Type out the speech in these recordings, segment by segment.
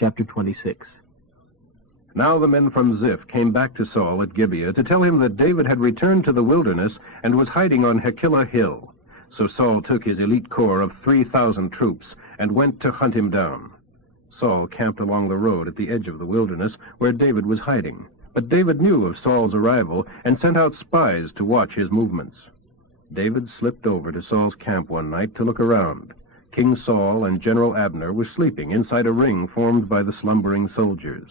Chapter 26. Now the men from Ziph came back to Saul at Gibeah to tell him that David had returned to the wilderness and was hiding on Hachilah Hill. So Saul took his elite corps of 3,000 troops and went to hunt him down. Saul camped along the road at the edge of the wilderness where David was hiding. But David knew of Saul's arrival and sent out spies to watch his movements. David slipped over to Saul's camp one night to look around. King Saul and General Abner were sleeping inside a ring formed by the slumbering soldiers.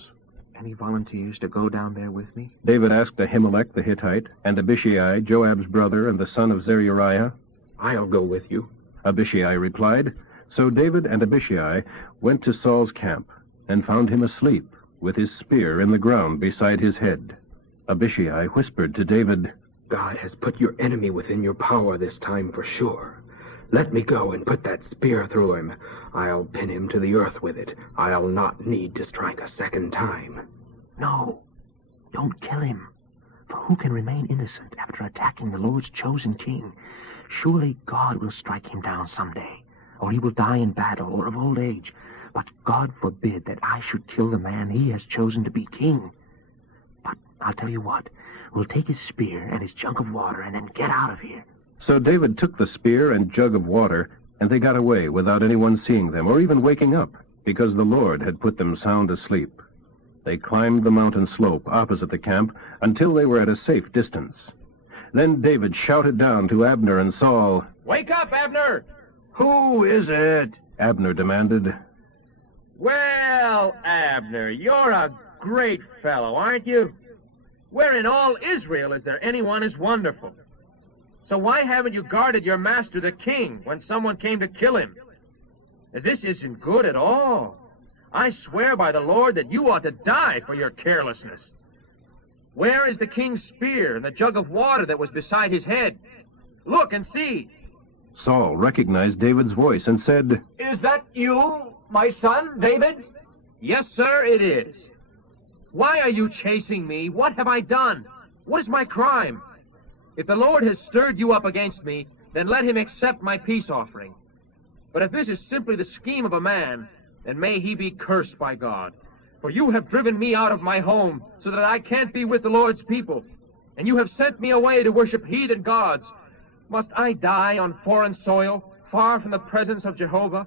Any volunteers to go down there with me? David asked Ahimelech the Hittite and Abishai, Joab's brother and the son of Zeruiah. I'll go with you. Abishai replied. So David and Abishai went to Saul's camp and found him asleep, with his spear in the ground beside his head. Abishai whispered to David, God has put your enemy within your power this time for sure. Let me go and put that spear through him. I'll pin him to the earth with it. I'll not need to strike a second time. No, don't kill him. For who can remain innocent after attacking the Lord's chosen king? Surely God will strike him down someday, or he will die in battle or of old age. But God forbid that I should kill the man he has chosen to be king. But I'll tell you what, we'll take his spear and his jug of water and then get out of here. So David took the spear and jug of water, and they got away without anyone seeing them or even waking up, because the Lord had put them sound asleep. They climbed the mountain slope opposite the camp until they were at a safe distance. Then David shouted down to Abner and Saul, "Wake up, Abner!" "Who is it?" Abner demanded. Well, Abner, you're a great fellow, aren't you? Where in all Israel is there anyone as wonderful? So why haven't you guarded your master the king when someone came to kill him? This isn't good at all. I swear by the Lord that you ought to die for your carelessness. Where is the king's spear and the jug of water that was beside his head? Look and see." Saul recognized David's voice and said, "Is that you, my son, David?" "Yes, sir, it is. Why are you chasing me? What have I done? What is my crime? If the Lord has stirred you up against me, then let him accept my peace offering. But if this is simply the scheme of a man, then may he be cursed by God. For you have driven me out of my home so that I can't be with the Lord's people, and you have sent me away to worship heathen gods. Must I die on foreign soil, far from the presence of Jehovah?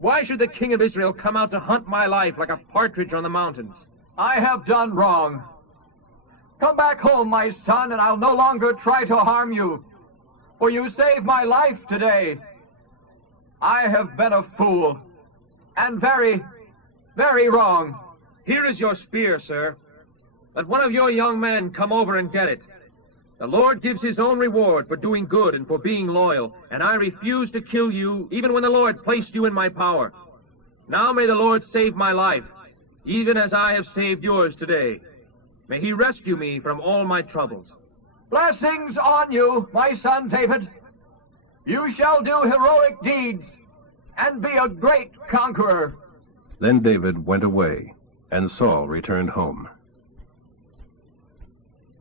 Why should the king of Israel come out to hunt my life like a partridge on the mountains?" "I have done wrong. Come back home, my son, and I'll no longer try to harm you, for you saved my life today. I have been a fool, and very, very wrong." "Here is your spear, sir. Let one of your young men come over and get it. The Lord gives his own reward for doing good and for being loyal, and I refuse to kill you even when the Lord placed you in my power. Now may the Lord save my life, even as I have saved yours today. May he rescue me from all my troubles." "Blessings on you, my son David. You shall do heroic deeds and be a great conqueror." Then David went away, and Saul returned home.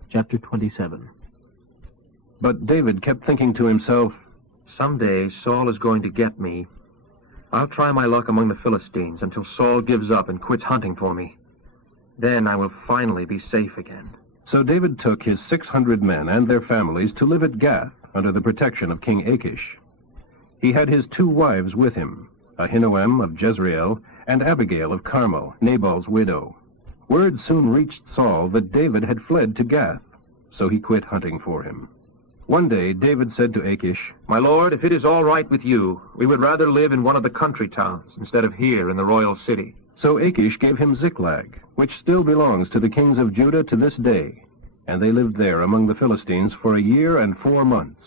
Chapter 27. But David kept thinking to himself, Someday Saul is going to get me. I'll try my luck among the Philistines until Saul gives up and quits hunting for me. Then I will finally be safe again. So David took his 600 men and their families to live at Gath under the protection of King Achish. He had his 2 wives with him, Ahinoam of Jezreel and Abigail of Carmel, Nabal's widow. Word soon reached Saul that David had fled to Gath, so he quit hunting for him. One day David said to Achish, My lord, if it is all right with you, we would rather live in one of the country towns instead of here in the royal city. So Achish gave him Ziklag, which still belongs to the kings of Judah to this day, and they lived there among the Philistines for 1 year and 4 months.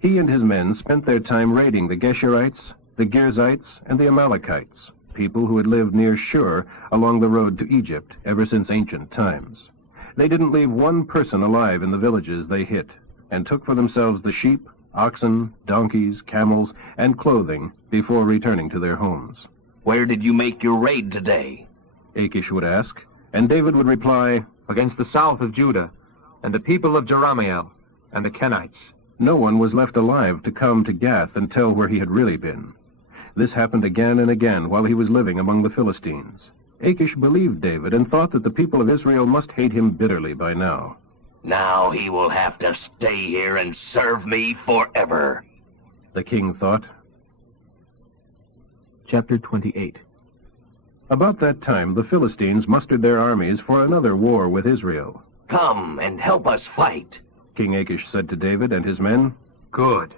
He and his men spent their time raiding the Geshurites, the Girzites, and the Amalekites, people who had lived near Shur along the road to Egypt ever since ancient times. They didn't leave one person alive in the villages they hit, and took for themselves the sheep, oxen, donkeys, camels, and clothing before returning to their homes. Where did you make your raid today? Achish would ask, and David would reply, Against the south of Judah, and the people of Jerahmeel, and the Kenites. No one was left alive to come to Gath and tell where he had really been. This happened again and again while he was living among the Philistines. Achish believed David and thought that the people of Israel must hate him bitterly by now. Now he will have to stay here and serve me forever. The king thought. Chapter 28. About that time, the Philistines mustered their armies for another war with Israel. Come and help us fight. King Achish said to David and his men, Good.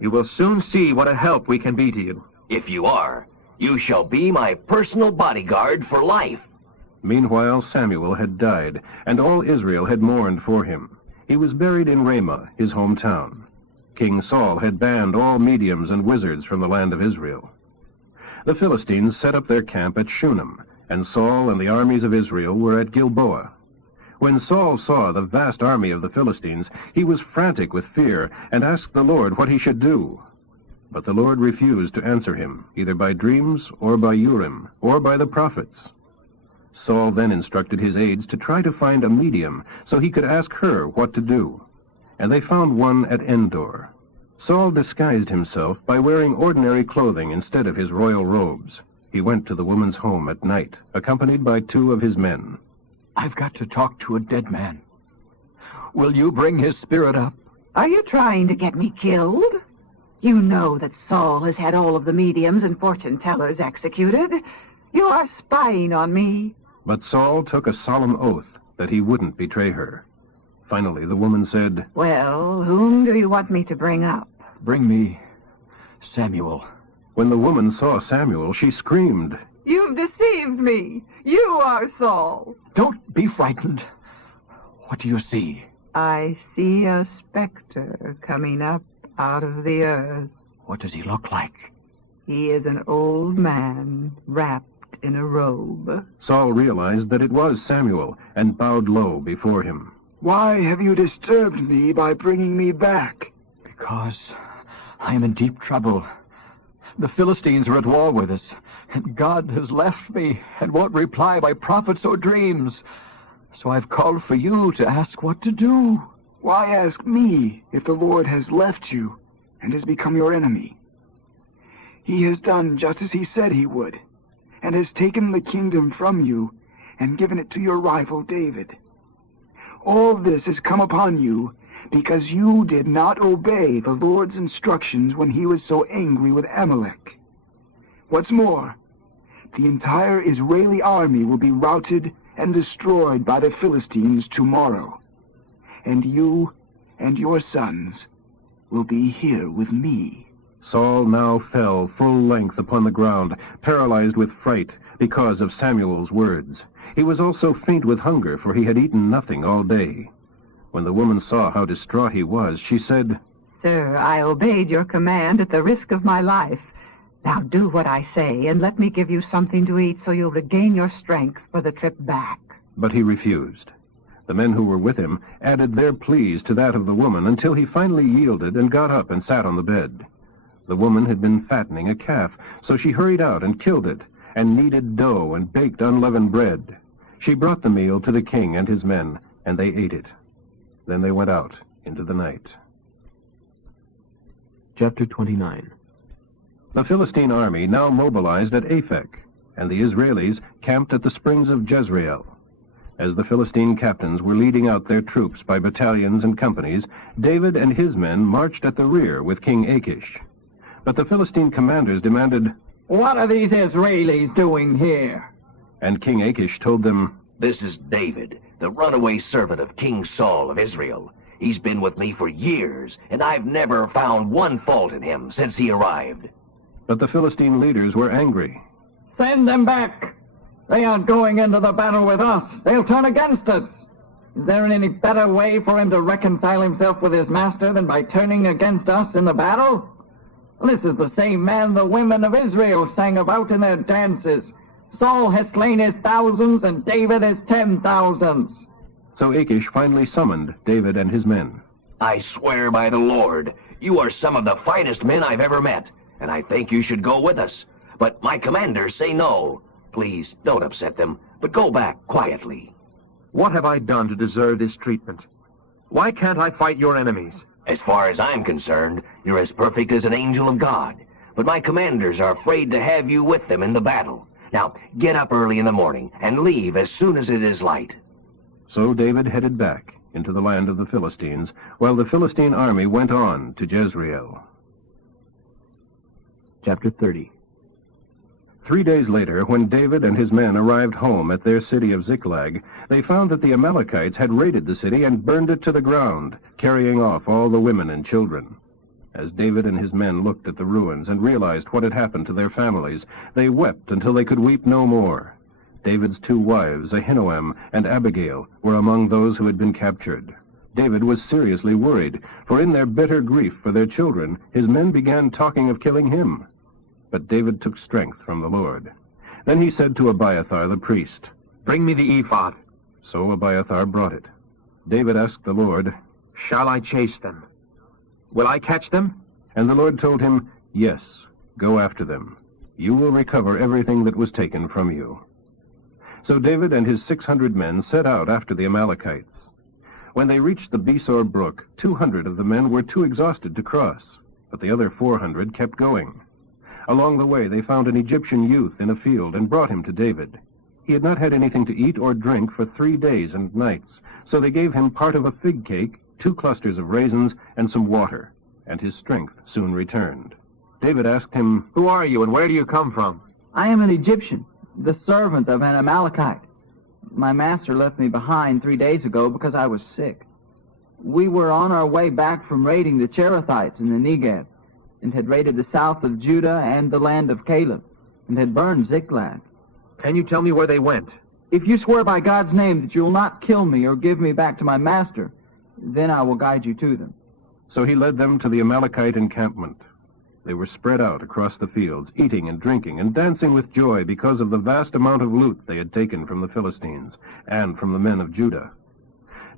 You will soon see what a help we can be to you. If you are, you shall be my personal bodyguard for life. Meanwhile, Samuel had died, and all Israel had mourned for him. He was buried in Ramah, his hometown. King Saul had banned all mediums and wizards from the land of Israel. The Philistines set up their camp at Shunem, and Saul and the armies of Israel were at Gilboa. When Saul saw the vast army of the Philistines, he was frantic with fear and asked the Lord what he should do. But the Lord refused to answer him, either by dreams or by Urim, or by the prophets. Saul then instructed his aides to try to find a medium so he could ask her what to do. And they found one at Endor. Saul disguised himself by wearing ordinary clothing instead of his royal robes. He went to the woman's home at night, accompanied by 2 of his men. I've got to talk to a dead man. Will you bring his spirit up? Are you trying to get me killed? You know that Saul has had all of the mediums and fortune-tellers executed. You are spying on me. But Saul took a solemn oath that he wouldn't betray her. Finally, the woman said, Well, whom do you want me to bring up? Bring me Samuel. When the woman saw Samuel, she screamed. You've deceived me. You are Saul. Don't be frightened. What do you see? I see a specter coming up out of the earth. What does he look like? He is an old man wrapped in a robe. Saul realized that it was Samuel and bowed low before him. Why have you disturbed me by bringing me back? Because I am in deep trouble. The Philistines are at war with us, and God has left me and won't reply by prophets or dreams. So I've called for you to ask what to do. Why ask me if the Lord has left you and has become your enemy? He has done just as he said he would, and has taken the kingdom from you and given it to your rival David. All this has come upon you because you did not obey the Lord's instructions when he was so angry with Amalek. What's more, the entire Israeli army will be routed and destroyed by the Philistines tomorrow. And you and your sons will be here with me. Saul now fell full length upon the ground, paralyzed with fright because of Samuel's words. He was also faint with hunger, for he had eaten nothing all day. When the woman saw how distraught he was, she said, Sir, I obeyed your command at the risk of my life. Now do what I say, and let me give you something to eat so you'll regain your strength for the trip back. But he refused. The men who were with him added their pleas to that of the woman until he finally yielded and got up and sat on the bed. The woman had been fattening a calf, so she hurried out and killed it, and kneaded dough and baked unleavened bread. She brought the meal to the king and his men, and they ate it. Then they went out into the night. Chapter 29. The Philistine army now mobilized at Aphek, and the Israelis camped at the springs of Jezreel. As the Philistine captains were leading out their troops by battalions and companies, David and his men marched at the rear with King Achish. But the Philistine commanders demanded, What are these Israelis doing here? And King Achish told them, This is David, the runaway servant of King Saul of Israel. He's been with me for years, and I've never found one fault in him since he arrived. But the Philistine leaders were angry. Send them back. They aren't going into the battle with us. They'll turn against us. Is there any better way for him to reconcile himself with his master than by turning against us in the battle? This is the same man the women of Israel sang about in their dances. Saul has slain his thousands, and David his 10,000s. So Achish finally summoned David and his men. I swear by the Lord, you are some of the finest men I've ever met, and I think you should go with us. But my commanders say no. Please, don't upset them, but go back quietly. What have I done to deserve this treatment? Why can't I fight your enemies? As far as I'm concerned, you're as perfect as an angel of God. But my commanders are afraid to have you with them in the battle. Now, get up early in the morning and leave as soon as it is light. So David headed back into the land of the Philistines, while the Philistine army went on to Jezreel. Chapter 30. 3 days later, when David and his men arrived home at their city of Ziklag, they found that the Amalekites had raided the city and burned it to the ground, carrying off all the women and children. As David and his men looked at the ruins and realized what had happened to their families, they wept until they could weep no more. David's 2 wives, Ahinoam and Abigail, were among those who had been captured. David was seriously worried, for in their bitter grief for their children, his men began talking of killing him. But David took strength from the Lord. Then he said to Abiathar the priest, Bring me the ephod. So Abiathar brought it. David asked the Lord, Shall I chase them? Will I catch them? And the Lord told him, Yes, go after them. You will recover everything that was taken from you. So David and his 600 men set out after the Amalekites. When they reached the Besor brook, 200 of the men were too exhausted to cross, but the other 400 kept going. Along the way they found an Egyptian youth in a field and brought him to David. He had not had anything to eat or drink for 3 days and nights, so they gave him part of a fig cake, 2 clusters of raisins, and some water, and his strength soon returned. David asked him, Who are you and where do you come from? I am an Egyptian, the servant of an Amalekite. My master left me behind 3 days ago because I was sick. We were on our way back from raiding the Cherethites in the Negev, and had raided the south of Judah and the land of Caleb, and had burned Ziklag. Can you tell me where they went? If you swear by God's name that you will not kill me or give me back to my master, then I will guide you to them. So he led them to the Amalekite encampment. They were spread out across the fields, eating and drinking and dancing with joy because of the vast amount of loot they had taken from the Philistines and from the men of Judah.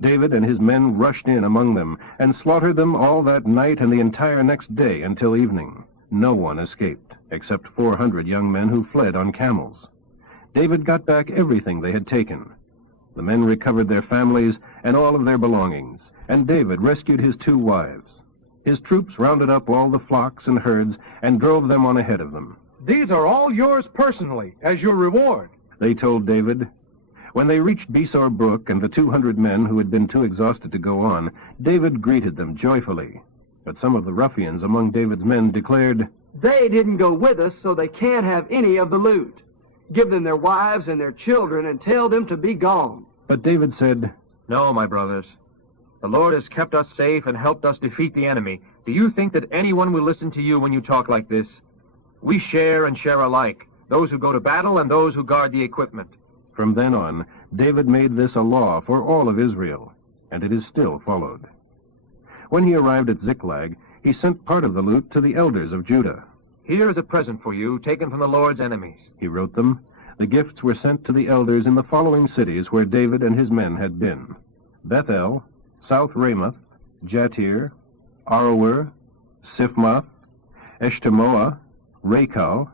David and his men rushed in among them and slaughtered them all that night and the entire next day until evening. No one escaped, except 400 young men who fled on camels. David got back everything they had taken. The men recovered their families and all of their belongings, and David rescued his 2 wives. His troops rounded up all the flocks and herds and drove them on ahead of them. These are all yours personally, as your reward. They told David. When they reached Besor brook and the 200 men who had been too exhausted to go on, David greeted them joyfully. But some of the ruffians among David's men declared, They didn't go with us, so they can't have any of the loot. Give them their wives and their children and tell them to be gone. But David said, No, my brothers. The Lord has kept us safe and helped us defeat the enemy. Do you think that anyone will listen to you when you talk like this? We share and share alike, those who go to battle and those who guard the equipment. From then on, David made this a law for all of Israel, and it is still followed. When he arrived at Ziklag, he sent part of the loot to the elders of Judah. Here is a present for you, taken from the Lord's enemies. He wrote them. The gifts were sent to the elders in the following cities where David and his men had been: Bethel, South Ramoth, Jatir, Aroer, Sifmoth, Eshtemoa, Rachel,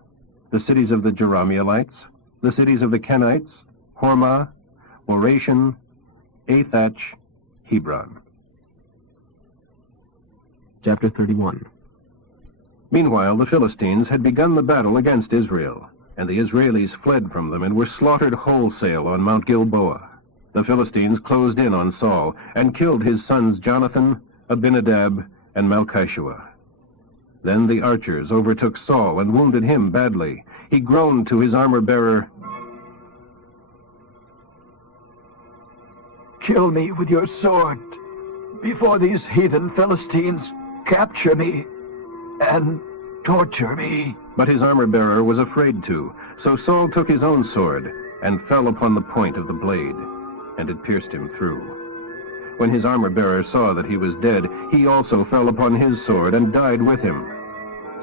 the cities of the Jerahmeelites, the cities of the Kenites, Hormah, Oratian, Athach, Hebron. Chapter 31. Meanwhile, the Philistines had begun the battle against Israel, and the Israelis fled from them and were slaughtered wholesale on Mount Gilboa. The Philistines closed in on Saul and killed his sons Jonathan, Abinadab, and Malchishua. Then the archers overtook Saul and wounded him badly. He groaned to his armor-bearer, Kill me with your sword before these heathen Philistines capture me and torture me. But his armor-bearer was afraid to, so Saul took his own sword and fell upon the point of the blade, and it pierced him through. When his armor-bearer saw that he was dead, he also fell upon his sword and died with him.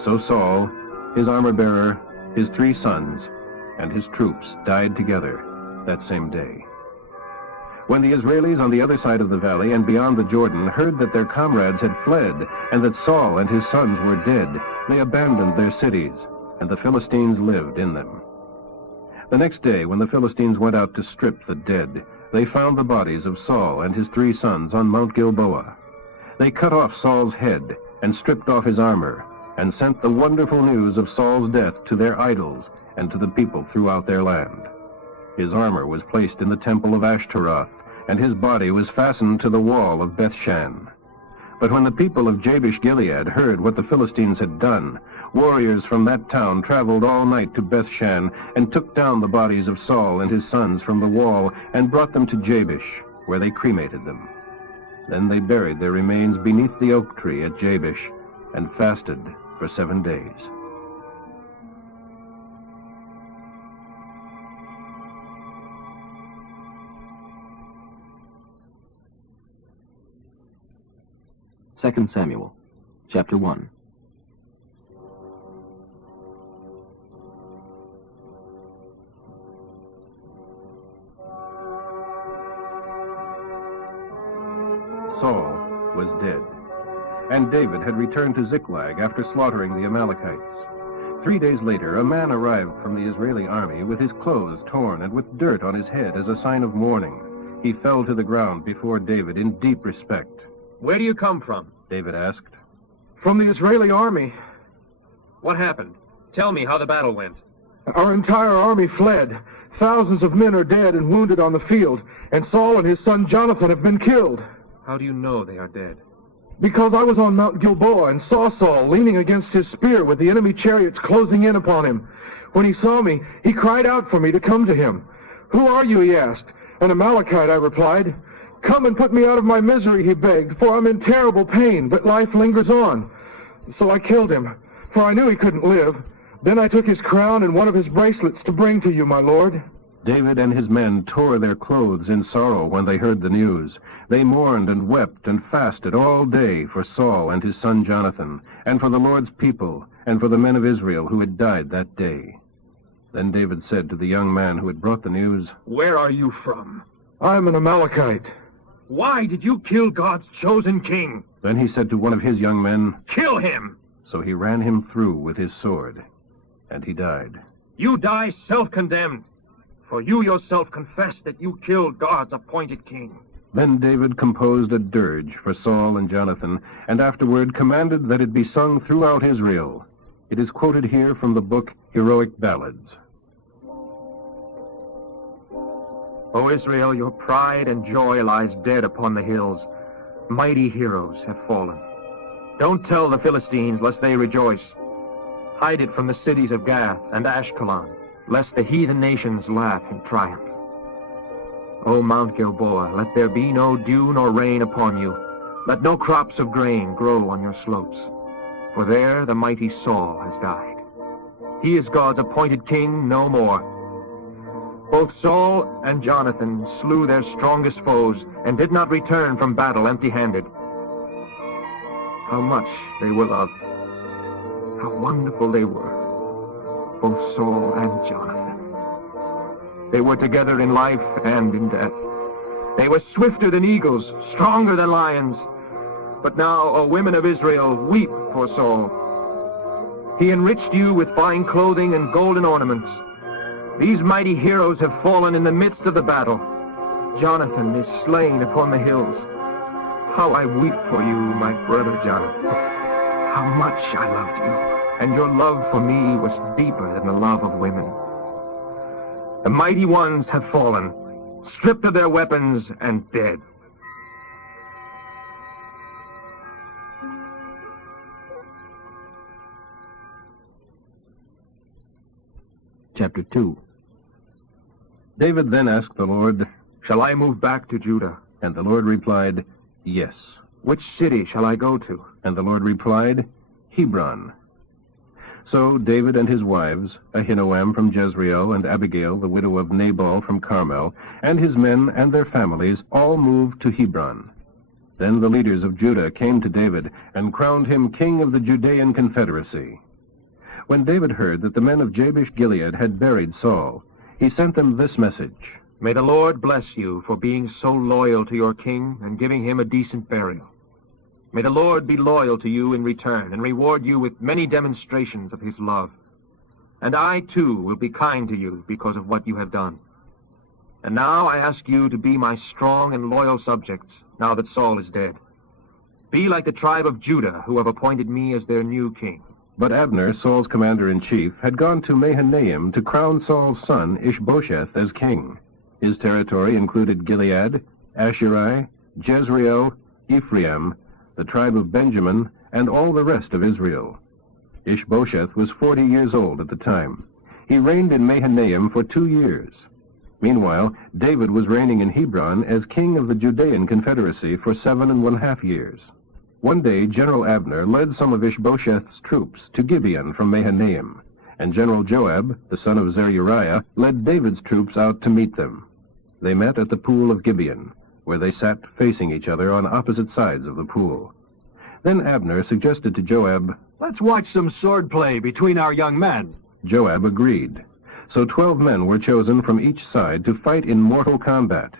So Saul, his armor-bearer, his 3 sons, and his troops died together that same day. When the Israelis on the other side of the valley and beyond the Jordan heard that their comrades had fled and that Saul and his sons were dead, they abandoned their cities, and the Philistines lived in them. The next day, when the Philistines went out to strip the dead, they found the bodies of Saul and his 3 sons on Mount Gilboa. They cut off Saul's head and stripped off his armor, and sent the wonderful news of Saul's death to their idols, and to the people throughout their land. His armor was placed in the temple of Ashtaroth, and his body was fastened to the wall of Bethshan. But when the people of Jabesh-Gilead heard what the Philistines had done, warriors from that town traveled all night to Bethshan and took down the bodies of Saul and his sons from the wall and brought them to Jabesh, where they cremated them. Then they buried their remains beneath the oak tree at Jabesh and fasted for 7 days. Second Samuel, chapter 1. Saul was dead, and David had returned to Ziklag after slaughtering the Amalekites. 3 days later, a man arrived from the Israeli army with his clothes torn and with dirt on his head as a sign of mourning. He fell to the ground before David in deep respect. Where do you come from? David asked. From the Israeli army. What happened? Tell me how the battle went. Our entire army fled. Thousands of men are dead and wounded on the field, and Saul and his son Jonathan have been killed. How do you know they are dead? Because I was on Mount Gilboa and saw Saul leaning against his spear with the enemy chariots closing in upon him. When he saw me, he cried out for me to come to him. "Who are you?" he asked. "An Amalekite," I replied. "Come and put me out of my misery," he begged, "for I'm in terrible pain, but life lingers on." So I killed him, for I knew he couldn't live. Then I took his crown and one of his bracelets to bring to you, my lord. David and his men tore their clothes in sorrow when they heard the news. They mourned and wept and fasted all day for Saul and his son Jonathan, and for the Lord's people, and for the men of Israel who had died that day. Then David said to the young man who had brought the news, "Where are you from? I am an Amalekite." Why did you kill God's chosen king?" Then he said to one of his young men, "Kill him!" So he ran him through with his sword, and he died. You die self-condemned, for you yourself confessed that you killed God's appointed king. Then David composed a dirge for Saul and Jonathan, and afterward commanded that it be sung throughout Israel. It is quoted here from the book Heroic Ballads. O Israel, your pride and joy lies dead upon the hills. Mighty heroes have fallen. Don't tell the Philistines, lest they rejoice. Hide it from the cities of Gath and Ashkelon, lest the heathen nations laugh in triumph. O Mount Gilboa, let there be no dew nor rain upon you. Let no crops of grain grow on your slopes. For there the mighty Saul has died. He is God's appointed king no more. Both Saul and Jonathan slew their strongest foes and did not return from battle empty-handed. How much they were loved. How wonderful they were, both Saul and Jonathan. They were together in life and in death. They were swifter than eagles, stronger than lions. But now, O women of Israel, weep for Saul. He enriched you with fine clothing and golden ornaments. These mighty heroes have fallen in the midst of the battle. Jonathan is slain upon the hills. How I weep for you, my brother Jonathan. How much I loved you, and your love for me was deeper than the love of women. The mighty ones have fallen, stripped of their weapons and dead. Chapter 2. David then asked the Lord, Shall I move back to Judah? and the Lord replied, Yes. Which city shall I go to? And the Lord replied, Hebron. So David and his wives, Ahinoam from Jezreel and Abigail, the widow of Nabal from Carmel, and his men and their families all moved to Hebron. Then the leaders of Judah came to David and crowned him king of the Judean confederacy. When David heard that the men of Jabesh-Gilead had buried Saul, he sent them this message. May the Lord bless you for being so loyal to your king and giving him a decent burial. May the Lord be loyal to you in return and reward you with many demonstrations of his love. And I, too, will be kind to you because of what you have done. And now I ask you to be my strong and loyal subjects, now that Saul is dead. Be like the tribe of Judah, who have appointed me as their new king. But Abner, Saul's commander-in-chief, had gone to Mahanaim to crown Saul's son Ishbosheth as king. His territory included Gilead, Asherai, Jezreel, Ephraim, the tribe of Benjamin, and all the rest of Israel. Ishbosheth was 40 years old at the time. He reigned in Mahanaim for 2 years. Meanwhile, David was reigning in Hebron as king of the Judean Confederacy for 7.5 years. One day, General Abner led some of Ishbosheth's troops to Gibeon from Mahanaim, and General Joab, the son of Zeruiah, led David's troops out to meet them. They met at the pool of Gibeon, where they sat facing each other on opposite sides of the pool. Then Abner suggested to Joab, Let's watch some swordplay between our young men. Joab agreed. So 12 men were chosen from each side to fight in mortal combat.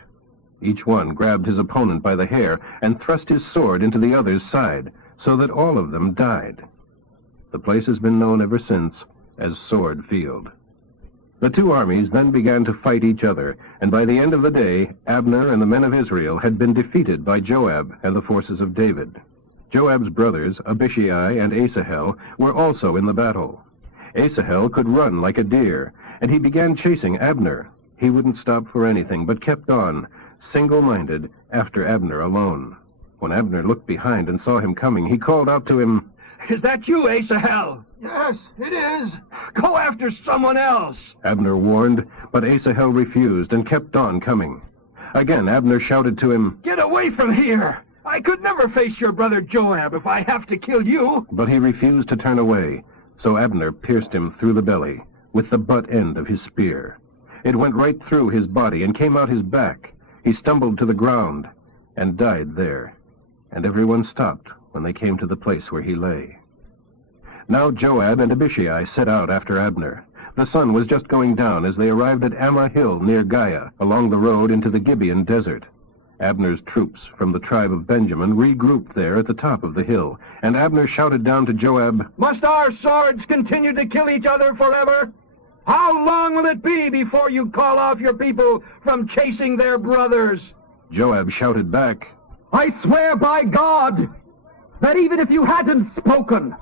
Each one grabbed his opponent by the hair and thrust his sword into the other's side, so that all of them died. The place has been known ever since as Sword Field. The two armies then began to fight each other, and by the end of the day, Abner and the men of Israel had been defeated by Joab and the forces of David. Joab's brothers, Abishai and Asahel, were also in the battle. Asahel could run like a deer, and he began chasing Abner. He wouldn't stop for anything, but kept on, single-minded, after Abner alone. When Abner looked behind and saw him coming, he called out to him, Is that you, Asahel? Yes, it is. Go after someone else. Abner warned, but Asahel refused and kept on coming. Again, Abner shouted to him, Get away from here. I could never face your brother Joab if I have to kill you. but he refused to turn away. So Abner pierced him through the belly with the butt end of his spear. It went right through his body and came out his back. He stumbled to the ground and died there, and everyone stopped when they came to the place where he lay. Now Joab and Abishai set out after Abner. The sun was just going down as they arrived at Ammah Hill near Giah, along the road into the Gibeon desert. Abner's troops from the tribe of Benjamin regrouped there at the top of the hill, and Abner shouted down to Joab, Must our swords continue to kill each other forever? How long will it be before you call off your people from chasing their brothers? Joab shouted back, I swear by God that even if you hadn't spoken,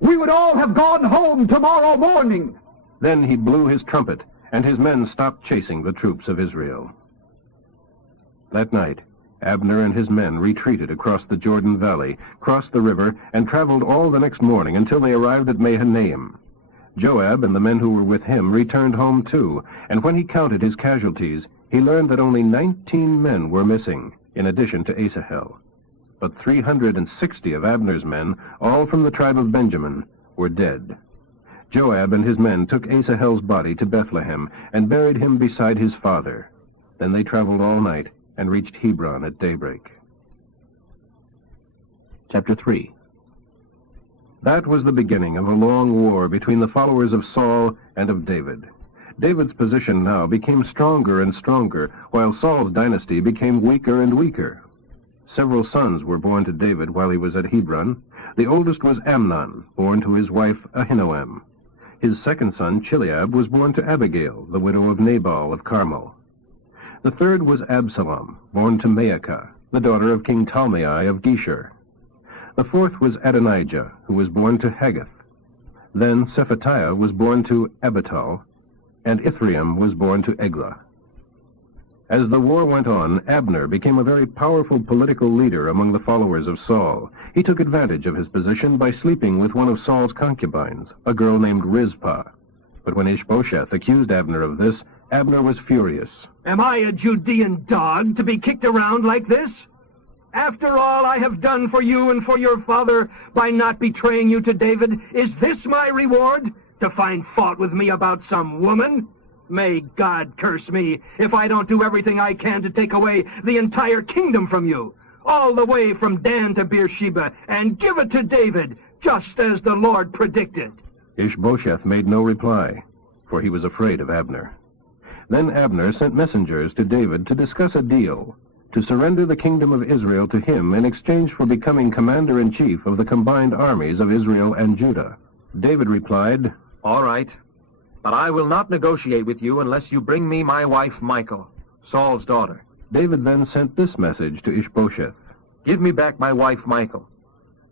we would all have gone home tomorrow morning. Then he blew his trumpet, and his men stopped chasing the troops of Israel. That night, Abner and his men retreated across the Jordan Valley, crossed the river, and traveled all the next morning until they arrived at Mahanaim. Joab and the men who were with him returned home too, and when he counted his casualties, he learned that only 19 men were missing, in addition to Asahel. But 360 of Abner's men, all from the tribe of Benjamin, were dead. Joab and his men took Asahel's body to Bethlehem and buried him beside his father. Then they traveled all night and reached Hebron at daybreak. Chapter 3. That was the beginning of a long war between the followers of Saul and of David. David's position now became stronger and stronger, while Saul's dynasty became weaker and weaker. Several sons were born to David while he was at Hebron. The oldest was Amnon, born to his wife Ahinoam. His second son, Chileab, was born to Abigail, the widow of Nabal of Carmel. The third was Absalom, born to Maacah, the daughter of King Talmai of Geshur. The fourth was Adonijah, who was born to Haggith. Then Shephatiah was born to Abital, and Ithream was born to Eglah. As the war went on, Abner became a very powerful political leader among the followers of Saul. He took advantage of his position by sleeping with one of Saul's concubines, a girl named Rizpah. But when Ishbosheth accused Abner of this, Abner was furious. Am I a Judean dog to be kicked around like this? After all I have done for you and for your father by not betraying you to David, is this my reward? To find fault with me about some woman? May God curse me if I don't do everything I can to take away the entire kingdom from you, all the way from Dan to Beersheba, and give it to David, just as the Lord predicted. Ishbosheth made no reply, for he was afraid of Abner. Then Abner sent messengers to David to discuss a deal, to surrender the kingdom of Israel to him in exchange for becoming commander-in-chief of the combined armies of Israel and Judah. David replied, All right, but I will not negotiate with you unless you bring me my wife Michal, Saul's daughter. David then sent this message to Ishbosheth. Give me back my wife Michal,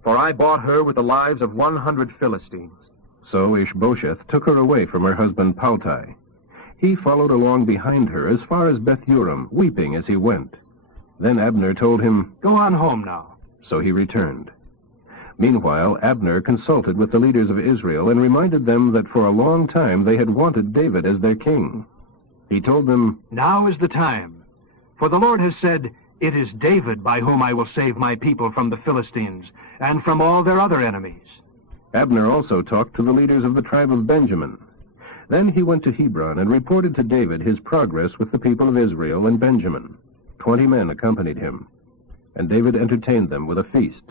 for I bought her with the lives of 100 Philistines. So Ishbosheth took her away from her husband Paltai. He followed along behind her as far as Beth-Urim, weeping as he went. Then Abner told him, Go on home now. So he returned. Meanwhile, Abner consulted with the leaders of Israel and reminded them that for a long time they had wanted David as their king. He told them, Now is the time. For the Lord has said, It is David by whom I will save my people from the Philistines and from all their other enemies. Abner also talked to the leaders of the tribe of Benjamin. Then he went to Hebron and reported to David his progress with the people of Israel and Benjamin. 20 men accompanied him, and David entertained them with a feast.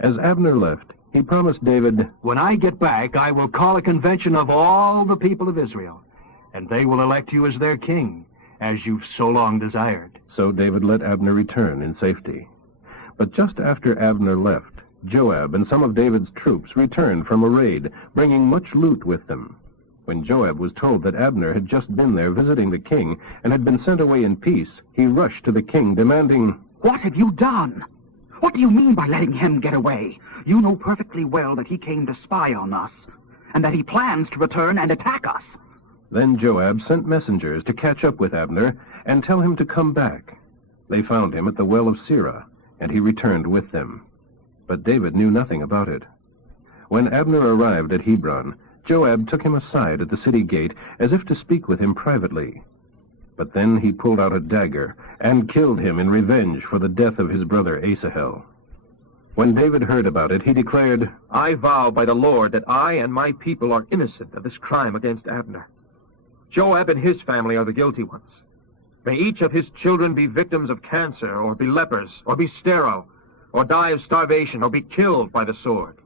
As Abner left, he promised David, When I get back, I will call a convention of all the people of Israel, and they will elect you as their king, as you've so long desired. So David let Abner return in safety. But just after Abner left, Joab and some of David's troops returned from a raid, bringing much loot with them. When Joab was told that Abner had just been there visiting the king and had been sent away in peace, he rushed to the king, demanding, What have you done? What do you mean by letting him get away? You know perfectly well that he came to spy on us, and that he plans to return and attack us. Then Joab sent messengers to catch up with Abner and tell him to come back. They found him at the well of Sirah, and he returned with them. But David knew nothing about it. When Abner arrived at Hebron, Joab took him aside at the city gate as if to speak with him privately. But then he pulled out a dagger and killed him in revenge for the death of his brother Asahel. When David heard about it, he declared, I vow by the Lord that I and my people are innocent of this crime against Abner. Joab and his family are the guilty ones. May each of his children be victims of cancer, or be lepers, or be sterile, or die of starvation, or be killed by the sword.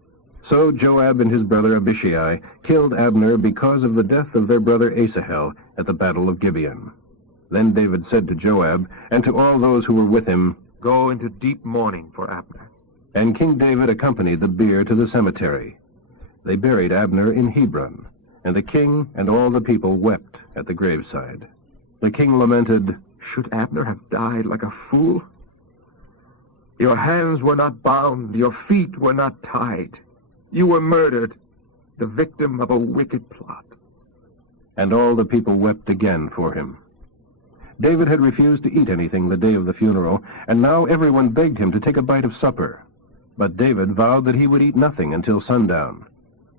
So Joab and his brother Abishai killed Abner because of the death of their brother Asahel at the battle of Gibeon. Then David said to Joab and to all those who were with him, Go into deep mourning for Abner. And King David accompanied the bier to the cemetery. They buried Abner in Hebron, and the king and all the people wept at the graveside. The king lamented, Should Abner have died like a fool? Your hands were not bound, your feet were not tied. You were murdered, the victim of a wicked plot. And all the people wept again for him. David had refused to eat anything the day of the funeral, and now everyone begged him to take a bite of supper. But David vowed that he would eat nothing until sundown.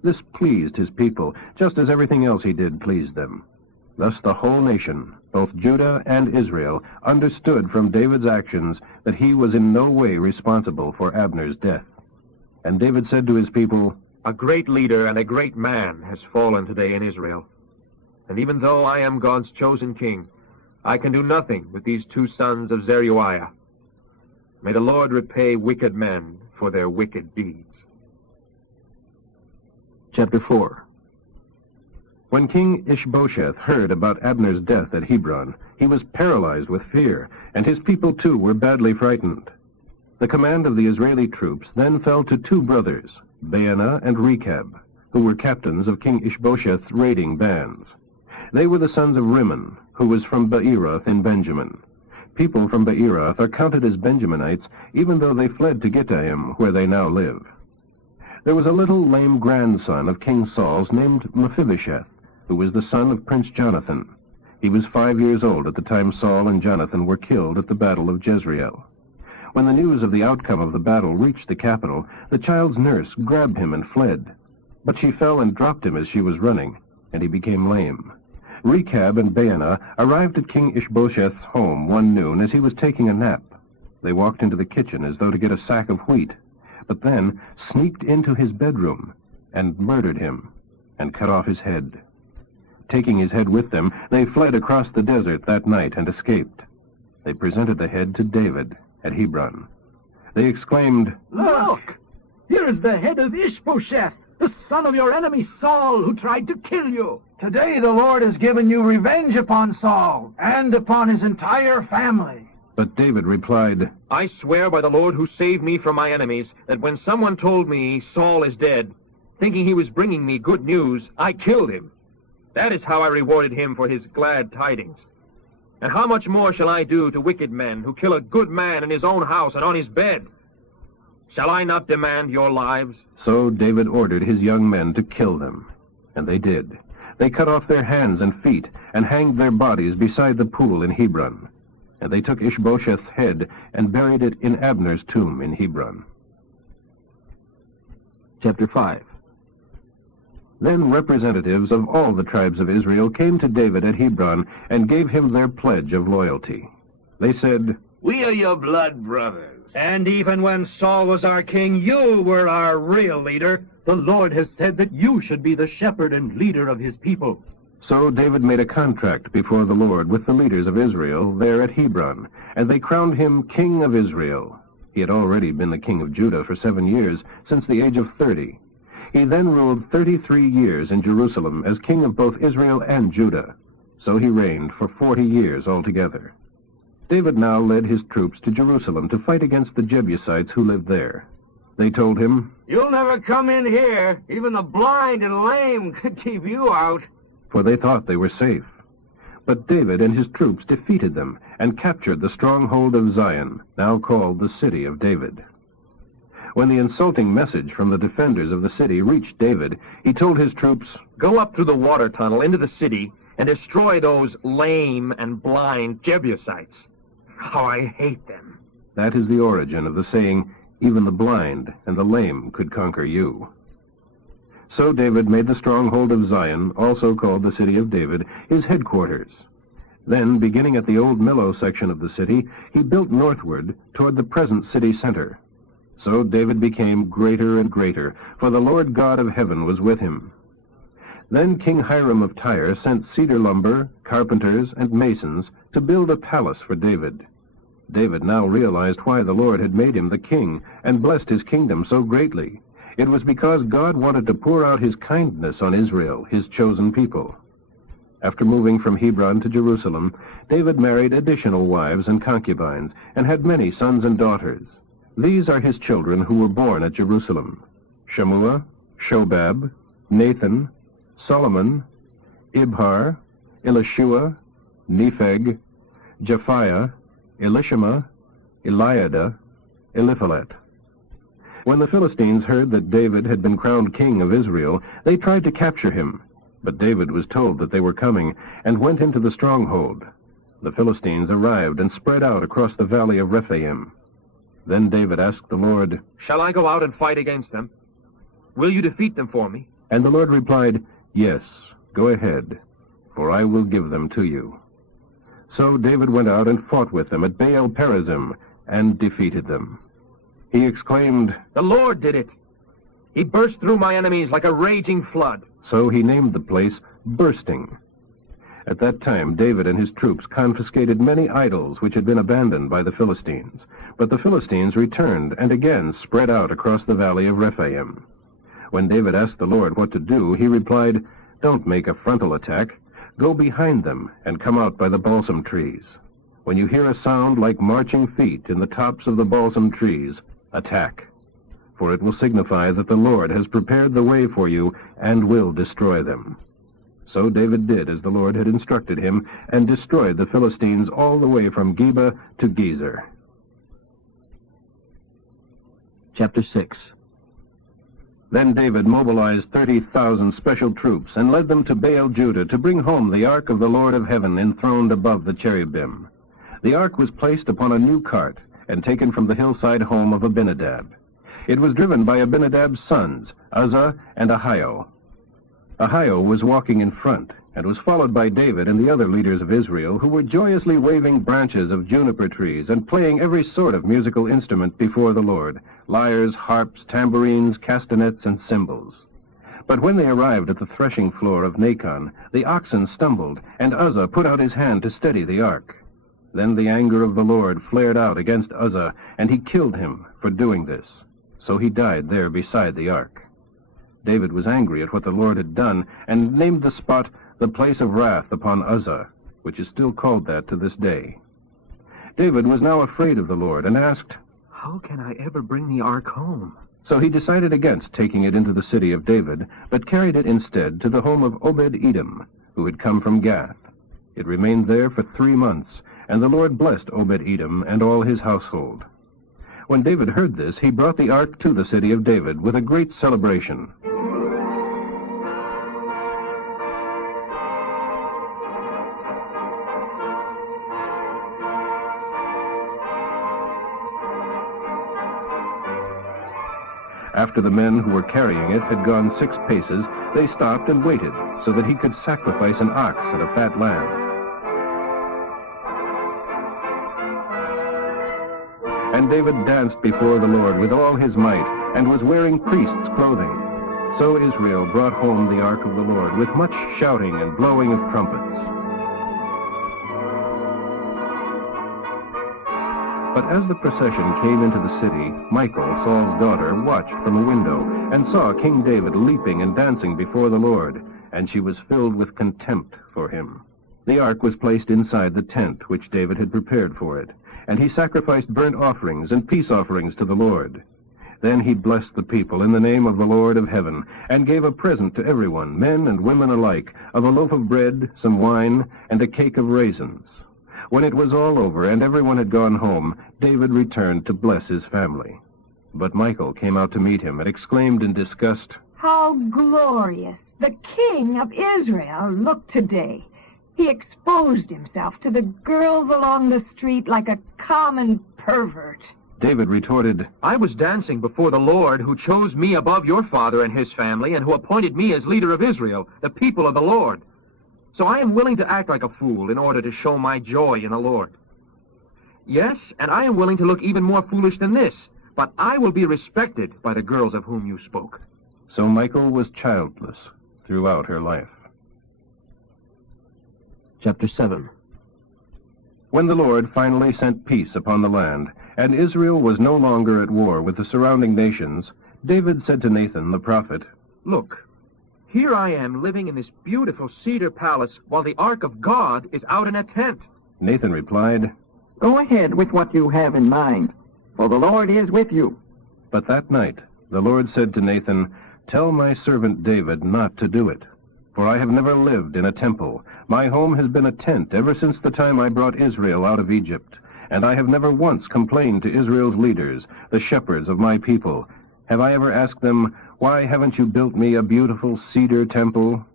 This pleased his people, just as everything else he did pleased them. Thus the whole nation, both Judah and Israel, understood from David's actions that he was in no way responsible for Abner's death. And David said to his people, A great leader and a great man has fallen today in Israel. And even though I am God's chosen king, I can do nothing with these 2 sons of Zeruiah. May the Lord repay wicked men for their wicked deeds. Chapter 4. When King Ishbosheth heard about Abner's death at Hebron, he was paralyzed with fear, and his people too were badly frightened. The command of the Israeli troops then fell to 2 brothers, Baanah and Rechab, who were captains of King Ishbosheth's raiding bands. They were the sons of Rimmon, who was from Beeroth in Benjamin. People from Beeroth are counted as Benjaminites, even though they fled to Gittaim, where they now live. There was a little lame grandson of King Saul's named Mephibosheth, who was the son of Prince Jonathan. He was 5 years old at the time Saul and Jonathan were killed at the battle of Jezreel. When the news of the outcome of the battle reached the capital, the child's nurse grabbed him and fled. But she fell and dropped him as she was running, and he became lame. Rechab and Baanah arrived at King Ishbosheth's home one noon as he was taking a nap. They walked into the kitchen as though to get a sack of wheat, but then sneaked into his bedroom and murdered him and cut off his head. Taking his head with them, they fled across the desert that night and escaped. They presented the head to David at Hebron. They exclaimed, Look! Here is the head of Ishbosheth, the son of your enemy Saul, who tried to kill you. Today the Lord has given you revenge upon Saul and upon his entire family. But David replied, I swear by the Lord who saved me from my enemies that when someone told me Saul is dead, thinking he was bringing me good news, I killed him. That is how I rewarded him for his glad tidings. And how much more shall I do to wicked men who kill a good man in his own house and on his bed? Shall I not demand your lives? So David ordered his young men to kill them. And they did. They cut off their hands and feet and hanged their bodies beside the pool in Hebron. And they took Ishbosheth's head and buried it in Abner's tomb in Hebron. Chapter 5. Then representatives of all the tribes of Israel came to David at Hebron and gave him their pledge of loyalty. They said, We are your blood brothers. And even when Saul was our king, you were our real leader. The Lord has said that you should be the shepherd and leader of his people. So David made a contract before the Lord with the leaders of Israel there at Hebron, and they crowned him king of Israel. He had already been the king of Judah for 7 years, since the age of 30. He then ruled 33 years in Jerusalem as king of both Israel and Judah. So he reigned for 40 years altogether. David now led his troops to Jerusalem to fight against the Jebusites who lived there. They told him, You'll never come in here. Even the blind and lame could keep you out. For they thought they were safe. But David and his troops defeated them and captured the stronghold of Zion, now called the City of David. When the insulting message from the defenders of the city reached David, he told his troops, Go up through the water tunnel into the city and destroy those lame and blind Jebusites. How I hate them. That is the origin of the saying, even the blind and the lame could conquer you. So David made the stronghold of Zion, also called the City of David, his headquarters. Then, beginning at the old Millo section of the city, he built northward toward the present city center. So David became greater and greater, for the Lord God of heaven was with him. Then King Hiram of Tyre sent cedar lumber, carpenters, and masons to build a palace for David. David now realized why the Lord had made him the king and blessed his kingdom so greatly. It was because God wanted to pour out his kindness on Israel, his chosen people. After moving from Hebron to Jerusalem, David married additional wives and concubines and had many sons and daughters. These are his children who were born at Jerusalem: Shammua, Shobab, Nathan, Solomon, Ibhar, Elishua, Nepheg, Japhiah, Elishama, Eliada, Eliphalet. When the Philistines heard that David had been crowned king of Israel, they tried to capture him. But David was told that they were coming and went into the stronghold. The Philistines arrived and spread out across the valley of Rephaim. Then David asked the Lord, Shall I go out and fight against them? Will you defeat them for me? And the Lord replied, Yes, go ahead, for I will give them to you. So David went out and fought with them at Baal Perazim and defeated them. He exclaimed, The Lord did it. He burst through my enemies like a raging flood. So he named the place Bursting. At that time, David and his troops confiscated many idols which had been abandoned by the Philistines. But the Philistines returned and again spread out across the valley of Rephaim. When David asked the Lord what to do, he replied, Don't make a frontal attack. Go behind them and come out by the balsam trees. When you hear a sound like marching feet in the tops of the balsam trees, attack. For it will signify that the Lord has prepared the way for you and will destroy them. So David did as the Lord had instructed him and destroyed the Philistines all the way from Geba to Gezer. Chapter 6. Then David mobilized 30,000 special troops and led them to Baal Judah to bring home the ark of the Lord of heaven enthroned above the cherubim. The ark was placed upon a new cart and taken from the hillside home of Abinadab. It was driven by Abinadab's sons, Uzzah and Ahio. Ahio was walking in front and was followed by David and the other leaders of Israel, who were joyously waving branches of juniper trees and playing every sort of musical instrument before the Lord: lyres, harps, tambourines, castanets, and cymbals. But when they arrived at the threshing floor of Nacon, the oxen stumbled, and Uzzah put out his hand to steady the ark. Then the anger of the Lord flared out against Uzzah, and he killed him for doing this. So he died there beside the ark. David was angry at what the Lord had done, and named the spot the place of wrath upon Uzzah, which is still called that to this day. David was now afraid of the Lord, and asked, How can I ever bring the ark home? So he decided against taking it into the city of David, but carried it instead to the home of Obed-Edom, who had come from Gath. It remained there for 3 months, and the Lord blessed Obed-Edom and all his household. When David heard this, he brought the ark to the city of David with a great celebration. After the men who were carrying it had gone 6 paces, they stopped and waited so that he could sacrifice an ox and a fat lamb. And David danced before the Lord with all his might, and was wearing priest's clothing. So Israel brought home the ark of the Lord with much shouting and blowing of trumpets. But as the procession came into the city, Michal, Saul's daughter, watched from a window, and saw King David leaping and dancing before the Lord, and she was filled with contempt for him. The ark was placed inside the tent which David had prepared for it, and he sacrificed burnt offerings and peace offerings to the Lord. Then he blessed the people in the name of the Lord of heaven, and gave a present to everyone, men and women alike, of a loaf of bread, some wine, and a cake of raisins. When it was all over and everyone had gone home, David returned to bless his family. But Michal came out to meet him and exclaimed in disgust, "How glorious the King of Israel looked today! He exposed himself to the girls along the street like a common pervert." David retorted, I was dancing before the Lord, who chose me above your father and his family, and who appointed me as leader of Israel, the people of the Lord. So I am willing to act like a fool in order to show my joy in the Lord. Yes, and I am willing to look even more foolish than this, but I will be respected by the girls of whom you spoke. So Michal was childless throughout her life. Chapter 7. When the Lord finally sent peace upon the land, and Israel was no longer at war with the surrounding nations, David said to Nathan the prophet, Look, here I am living in this beautiful cedar palace while the ark of God is out in a tent. Nathan replied, Go ahead with what you have in mind, for the Lord is with you. But that night the Lord said to Nathan, Tell my servant David not to do it, for I have never lived in a temple. My home has been a tent ever since the time I brought Israel out of Egypt, and I have never once complained to Israel's leaders, the shepherds of my people. Have I ever asked them, Why haven't you built me a beautiful cedar temple?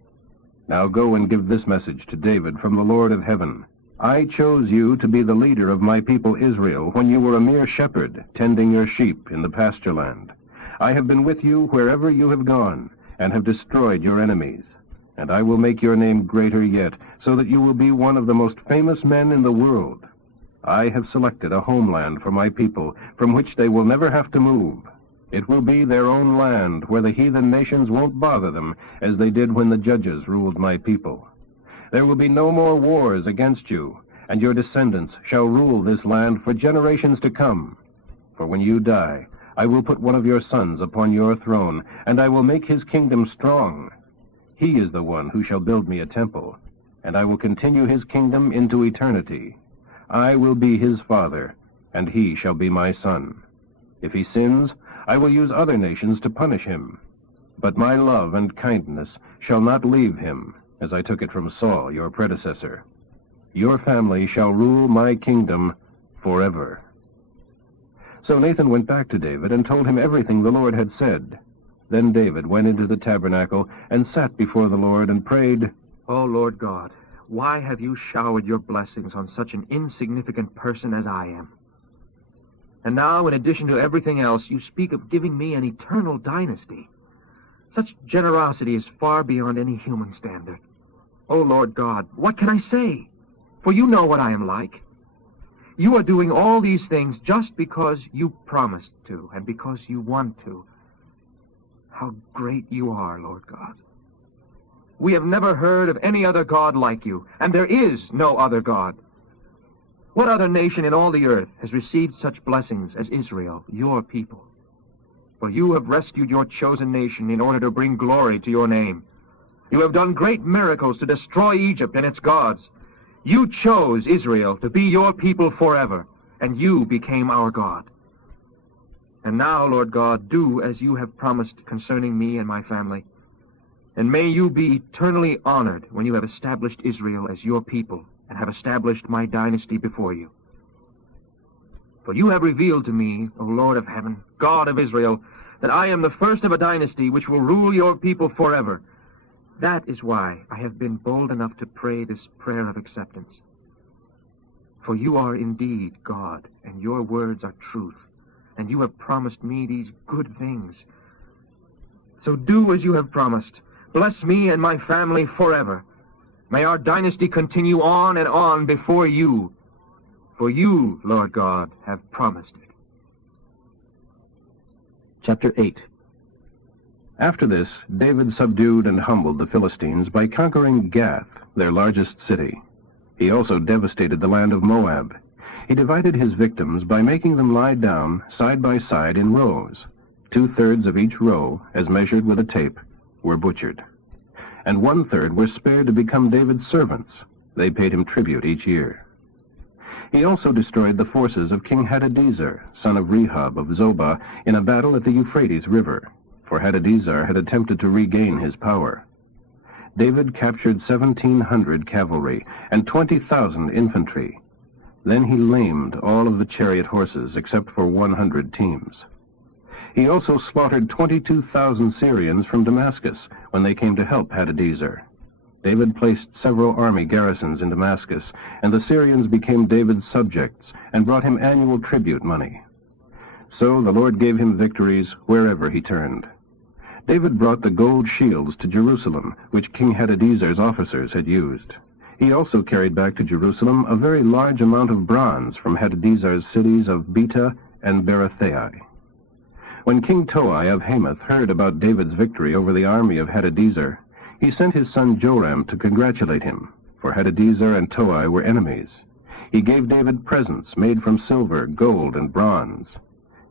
Now go and give this message to David from the Lord of heaven. I chose you to be the leader of my people Israel when you were a mere shepherd, tending your sheep in the pasture land. I have been with you wherever you have gone, and have destroyed your enemies. And I will make your name greater yet, so that you will be one of the most famous men in the world. I have selected a homeland for my people, from which they will never have to move. It will be their own land, where the heathen nations won't bother them, as they did when the judges ruled my people. There will be no more wars against you, and your descendants shall rule this land for generations to come. For when you die, I will put one of your sons upon your throne, and I will make his kingdom strong. He is the one who shall build me a temple, and I will continue his kingdom into eternity. I will be his father, and he shall be my son. If he sins, I will use other nations to punish him. But my love and kindness shall not leave him, as I took it from Saul, your predecessor. Your family shall rule my kingdom forever. So Nathan went back to David and told him everything the Lord had said. Then David went into the tabernacle and sat before the Lord and prayed, O Lord God, why have you showered your blessings on such an insignificant person as I am? And now, in addition to everything else, you speak of giving me an eternal dynasty. Such generosity is far beyond any human standard. O Lord God, what can I say? For you know what I am like. You are doing all these things just because you promised to, and because you want to. How great you are, Lord God. We have never heard of any other God like you, and there is no other God. What other nation in all the earth has received such blessings as Israel, your people? For you have rescued your chosen nation in order to bring glory to your name. You have done great miracles to destroy Egypt and its gods. You chose Israel to be your people forever, and you became our God. And now, Lord God, do as you have promised concerning me and my family. And may you be eternally honored when you have established Israel as your people, and have established my dynasty before you. For you have revealed to me, O Lord of heaven, God of Israel, that I am the first of a dynasty which will rule your people forever. That is why I have been bold enough to pray this prayer of acceptance. For you are indeed God, and your words are truth, and you have promised me these good things. So do as you have promised. Bless me and my family forever. May our dynasty continue on and on before you. For you, Lord God, have promised it. Chapter 8. After this, David subdued and humbled the Philistines by conquering Gath, their largest city. He also devastated the land of Moab. He divided his victims by making them lie down side by side in rows. 2/3 of each row, as measured with a tape, were butchered. And 1/3 were spared to become David's servants. They paid him tribute each year. He also destroyed the forces of King Hadadezer, son of Rehob of Zobah, in a battle at the Euphrates River, for Hadadezer had attempted to regain his power. David captured 1,700 cavalry and 20,000 infantry. Then he lamed all of the chariot horses except for 100 teams. He also slaughtered 22,000 Syrians from Damascus when they came to help Hadadezer. David placed several army garrisons in Damascus, and the Syrians became David's subjects and brought him annual tribute money. So the Lord gave him victories wherever he turned. David brought the gold shields to Jerusalem, which King Hadadezer's officers had used. He also carried back to Jerusalem a very large amount of bronze from Hadadezer's cities of Beta and Berothai. When King Toi of Hamath heard about David's victory over the army of Hadadezer, he sent his son Joram to congratulate him, for Hadadezer and Toi were enemies. He gave David presents made from silver, gold, and bronze.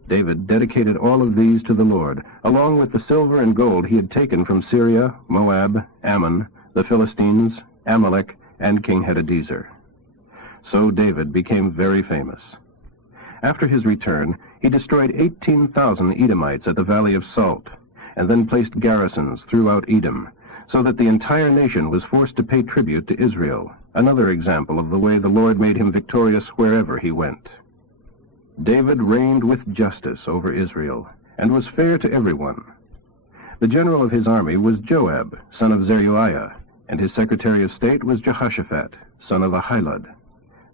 David dedicated all of these to the Lord, along with the silver and gold he had taken from Syria, Moab, Ammon, the Philistines, Amalek, and King Hadadezer. So David became very famous. After his return, he destroyed 18,000 Edomites at the Valley of Salt, and then placed garrisons throughout Edom, so that the entire nation was forced to pay tribute to Israel, another example of the way the Lord made him victorious wherever he went. David reigned with justice over Israel, and was fair to everyone. The general of his army was Joab, son of Zeruiah, and his secretary of state was Jehoshaphat, son of Ahilud.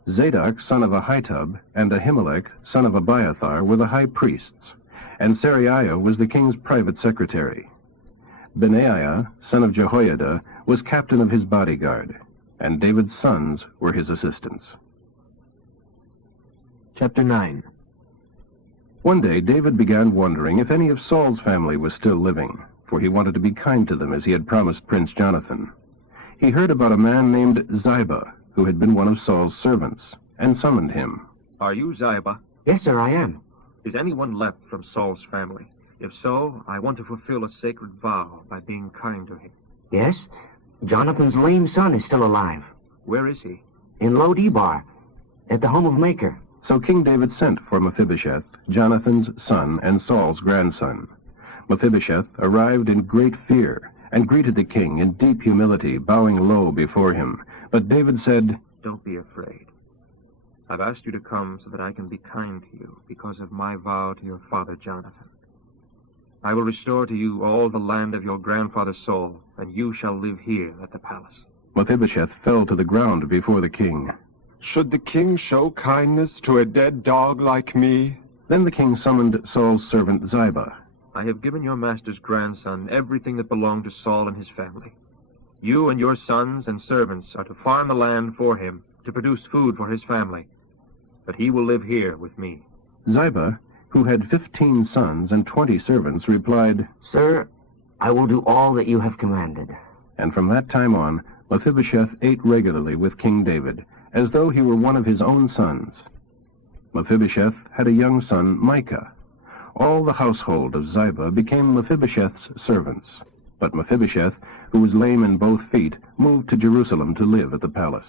Zadok, son of Ahitub, and Ahimelech, son of Abiathar, were the high priests, and Seraiah was the king's private secretary. Benaiah, son of Jehoiada, was captain of his bodyguard, and David's sons were his assistants. Chapter 9. One day David began wondering if any of Saul's family was still living, for he wanted to be kind to them as he had promised Prince Jonathan. He heard about a man named Ziba, who had been one of Saul's servants, and summoned him. Are you Ziba? Yes, sir, I am. Is anyone left from Saul's family? If so, I want to fulfill a sacred vow by being kind to him. Yes, Jonathan's lame son is still alive. Where is he? In Lo-Debar, at the home of Maker. So King David sent for Mephibosheth, Jonathan's son and Saul's grandson. Mephibosheth arrived in great fear and greeted the king in deep humility, bowing low before him. But David said, Don't be afraid. I've asked you to come so that I can be kind to you because of my vow to your father Jonathan. I will restore to you all the land of your grandfather Saul, and you shall live here at the palace. Mephibosheth fell to the ground before the king. Should the king show kindness to a dead dog like me? Then the king summoned Saul's servant Ziba. I have given your master's grandson everything that belonged to Saul and his family. You and your sons and servants are to farm the land for him, to produce food for his family. But he will live here with me. Ziba, who had 15 sons and 20 servants, replied, Sir, I will do all that you have commanded. And from that time on, Mephibosheth ate regularly with King David, as though he were one of his own sons. Mephibosheth had a young son, Micah. All the household of Ziba became Mephibosheth's servants. But Mephibosheth, who was lame in both feet, moved to Jerusalem to live at the palace.